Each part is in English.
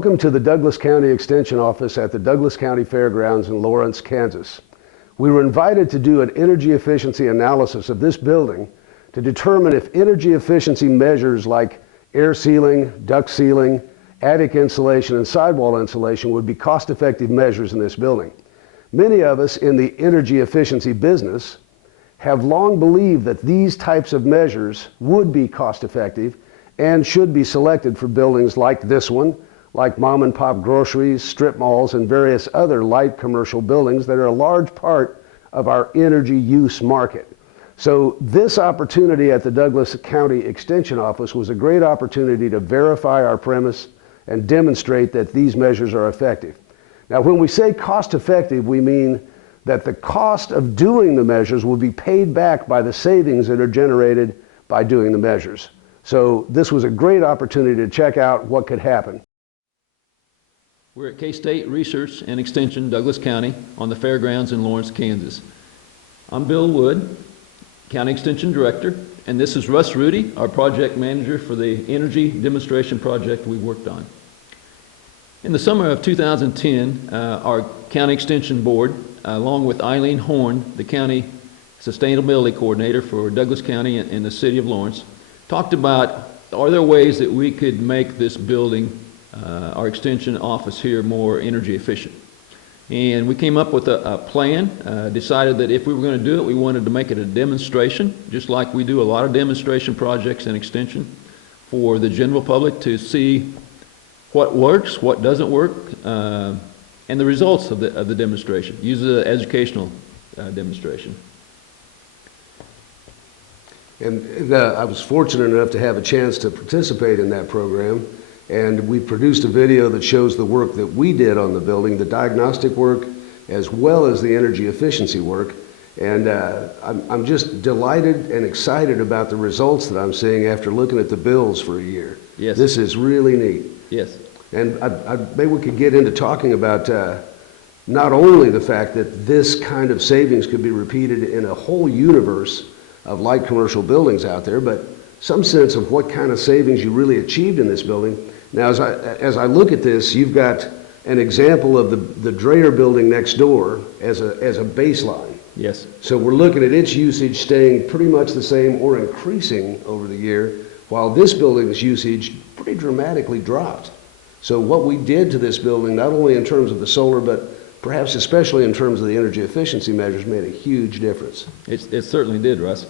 Welcome to the Douglas County Extension Office at the Douglas County Fairgrounds in Lawrence, Kansas. We were invited to do an energy efficiency analysis of this building to determine if energy efficiency measures like air sealing, duct sealing, attic insulation, and sidewall insulation would be cost-effective measures in this building. Many of us in the energy efficiency business have long believed that these types of measures would be cost-effective and should be selected for buildings like this one, like mom and pop groceries, strip malls, and various other light commercial buildings that are a large part of our energy use market. So this opportunity at the Douglas County Extension Office was a great opportunity to verify our premise and demonstrate that these measures are effective. Now, when we say cost effective, we mean that the cost of doing the measures will be paid back by the savings that are generated by doing the measures. So this was a great opportunity to check out what could happen. We're at K-State Research and Extension, Douglas County, on the fairgrounds in Lawrence, Kansas. I'm Bill Wood, County Extension Director, and this is Russ Rudy, our project manager for the energy demonstration project we worked on. In the summer of 2010, our County Extension Board, along with Eileen Horn, the County Sustainability Coordinator for Douglas County and the City of Lawrence, talked about, are there ways that we could make this building, our extension office here, more energy efficient? And we came up with a plan, decided that if we were going to do it, we wanted to make it a demonstration, just like we do a lot of demonstration projects in extension, for the general public to see what works, what doesn't work, and the results of the demonstration. Use an educational demonstration. And I was fortunate enough to have a chance to participate in that program. And we produced a video that shows the work that we did on the building, the diagnostic work, as well as the energy efficiency work. And I'm just delighted and excited about the results that I'm seeing after looking at the bills for a year. Yes. This is really neat. Yes. And maybe we could get into talking about not only the fact that this kind of savings could be repeated in a whole universe of light commercial buildings out there, but some sense of what kind of savings you really achieved in this building. Now, as I look at this, you've got an example of the Dreher building next door as a baseline. Yes. So we're looking at its usage staying pretty much the same or increasing over the year, while this building's usage pretty dramatically dropped. So what we did to this building, not only in terms of the solar, but perhaps especially in terms of the energy efficiency measures, made a huge difference. It certainly did, Russ.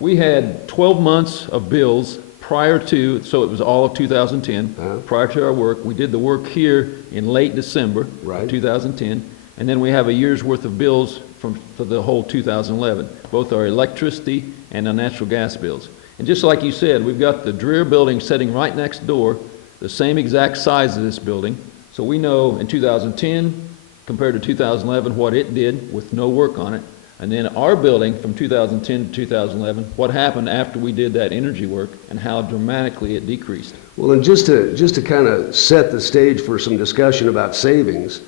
We had 12 months of bills prior to, so it was all of 2010, prior to our work. We did the work here in late December of 2010, and then we have a year's worth of bills for the whole 2011, both our electricity and our natural gas bills. And just like you said, we've got the Dreher building sitting right next door, the same exact size as this building, so we know in 2010 compared to 2011 what it did with no work on it. And then our building from 2010 to 2011, what happened after we did that energy work and how dramatically it decreased. Well, and just to kind of set the stage for some discussion about savings,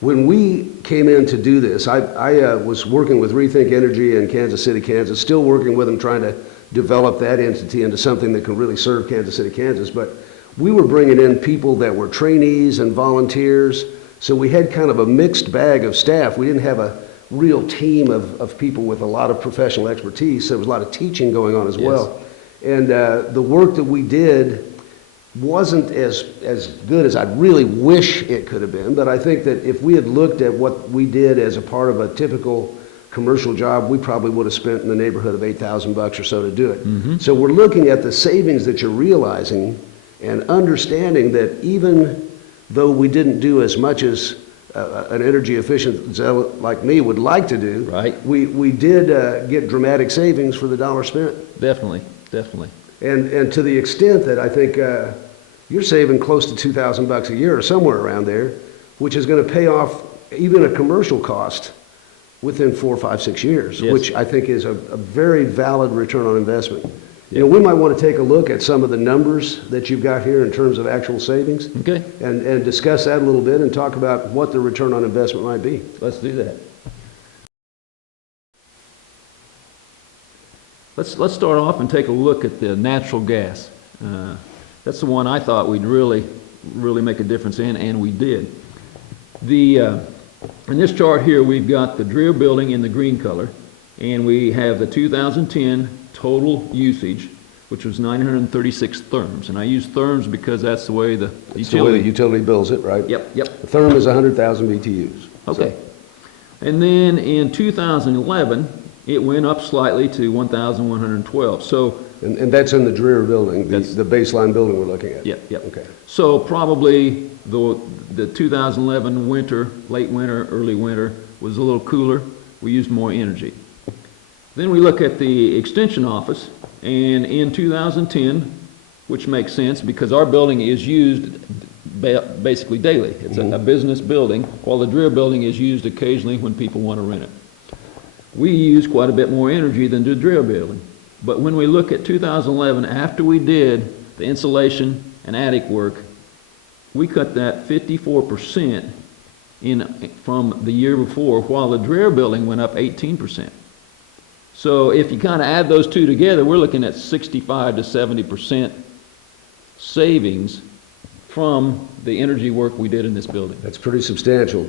when we came in to do this, I was working with Rethink Energy in Kansas City, Kansas, still working with them, trying to develop that entity into something that can really serve Kansas City, Kansas. But we were bringing in people that were trainees and volunteers, so we had kind of a mixed bag of staff. We didn't have a real team of people with a lot of professional expertise. There was a lot of teaching going on as well. And the work that we did wasn't as good as I really wish it could have been, but I think that if we had looked at what we did as a part of a typical commercial job, we probably would have spent in the neighborhood of $8,000 or so to do it. So we're looking at the savings that you're realizing and understanding that even though we didn't do as much as an energy efficient zealot like me would like to do, we did get dramatic savings for the dollar spent. Definitely, definitely. And to the extent that I think you're saving close to $2,000 a year or somewhere around there, which is going to pay off even a commercial cost within 4, 5, 6 years, which I think is a very valid return on investment. You know, we might want to take a look at some of the numbers that you've got here in terms of actual savings. Okay. And discuss that a little bit and talk about what the return on investment might be. Let's do that. Let's start off and take a look at the natural gas. That's the one I thought we'd really really make a difference in, and we did. In this chart here, we've got the Dreher building in the green color, and we have the 2010 total usage, which was 936 therms. And I use therms because that's the way the It's the way the utility bills it, right? Yep. The therm is 100,000 BTUs. Okay. And then in 2011, it went up slightly to 1,112. So, And that's in the Dreher building, the baseline building we're looking at? Yep. Okay. So probably the 2011 winter, late winter, early winter was a little cooler. We used more energy. Then we look at the extension office, and in 2010, which makes sense because our building is used basically daily. It's a business building, while the Dreher building is used occasionally when people want to rent it. We use quite a bit more energy than the Dreher building. But when we look at 2011, after we did the insulation and attic work, we cut that 54% from the year before, while the Dreher building went up 18%. So if you kind of add those two together, we're looking at 65 to 70% savings from the energy work we did in this building. That's pretty substantial.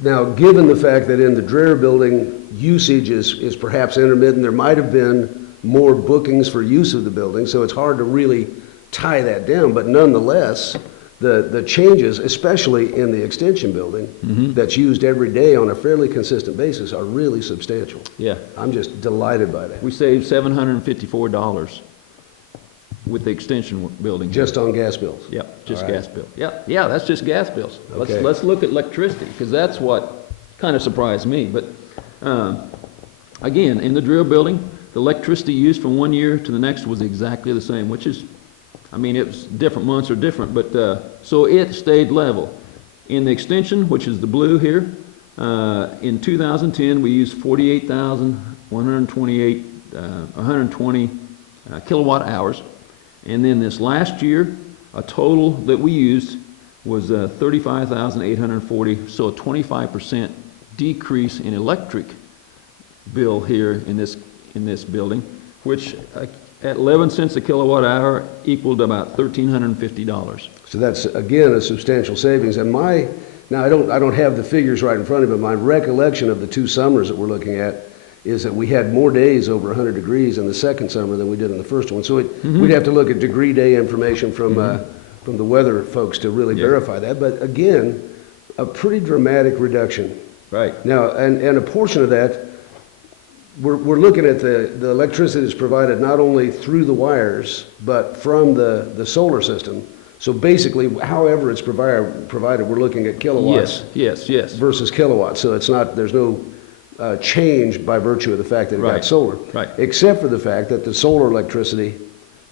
Now, given the fact that in the Dreher building, usage is perhaps intermittent, there might have been more bookings for use of the building, so it's hard to really tie that down, but nonetheless, the changes, especially in the extension building, that's used every day on a fairly consistent basis, are really substantial. Yeah. I'm just delighted by that. We saved $754 with the extension building. Just on gas bills? Yep, just All right. gas bill. Yeah, that's just gas bills. Okay. Let's look at electricity, because that's what kind of surprised me. But again, in the Dreher building, the electricity used from one year to the next was exactly the same, which is, I mean, it was different months are different, but so it stayed level. In the extension, which is the blue here, in 2010 we used 120 kilowatt hours, and then this last year, a total that we used was 35,840. So a 25% decrease in electric bill here in this building, which at 11 cents a kilowatt hour equaled about $1,350. So that's, again, a substantial savings. And now I don't have the figures right in front of me, but my recollection of the two summers that we're looking at is that we had more days over 100 degrees in the second summer than we did in the first one. So we'd have to look at degree day information from the weather folks to really verify that. But again, a pretty dramatic reduction. Right. Now, and a portion of that, we're looking at the electricity that's provided not only through the wires, but from the solar system. So basically, however it's provided, we're looking at kilowatts. Yes. Versus kilowatts. So it's not, there's no change by virtue of the fact that it got solar. Right. Except for the fact that the solar electricity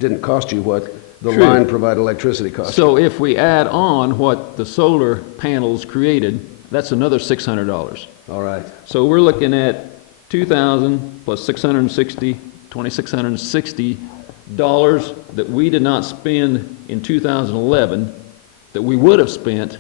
didn't cost you what the True. line provided electricity cost. So if we add on what the solar panels created, that's another $600. All right. So we're looking at 2,000 plus 660, $2,660 that we did not spend in 2011 that we would have spent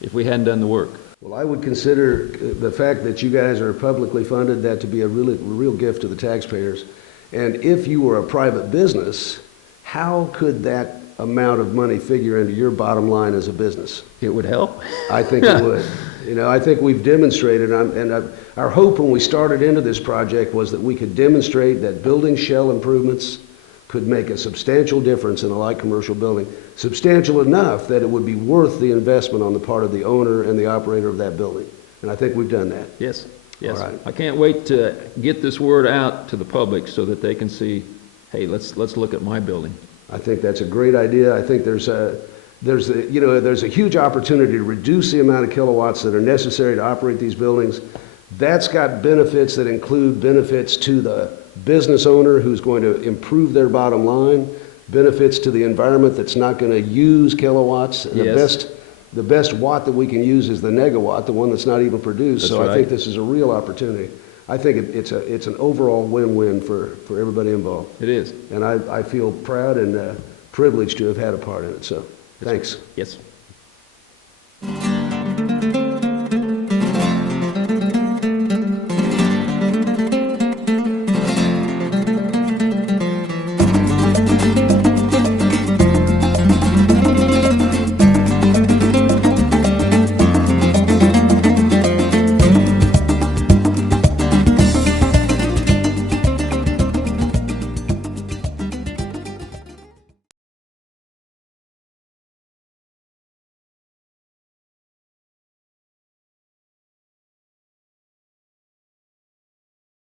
if we hadn't done the work. Well, I would consider the fact that you guys are publicly funded that to be a real gift to the taxpayers. And if you were a private business, how could that amount of money figure into your bottom line as a business? It would help. I think it would. You know, I think we've demonstrated, our hope when we started into this project was that we could demonstrate that building shell improvements could make a substantial difference in a light commercial building, substantial enough that it would be worth the investment on the part of the owner and the operator of that building. And I think we've done that. Yes. All right. I can't wait to get this word out to the public so that they can see, hey, let's look at my building. I think that's a great idea. I think there's a huge opportunity to reduce the amount of kilowatts that are necessary to operate these buildings. That's got benefits that include benefits to the business owner who's going to improve their bottom line, benefits to the environment that's not going to use kilowatts. Yes. The best watt that we can use is the negawatt, the one that's not even produced. That's so right. I think this is a real opportunity. I think it's an overall win-win for everybody involved. It is. And I feel proud and privileged to have had a part in it. So thanks. Yes.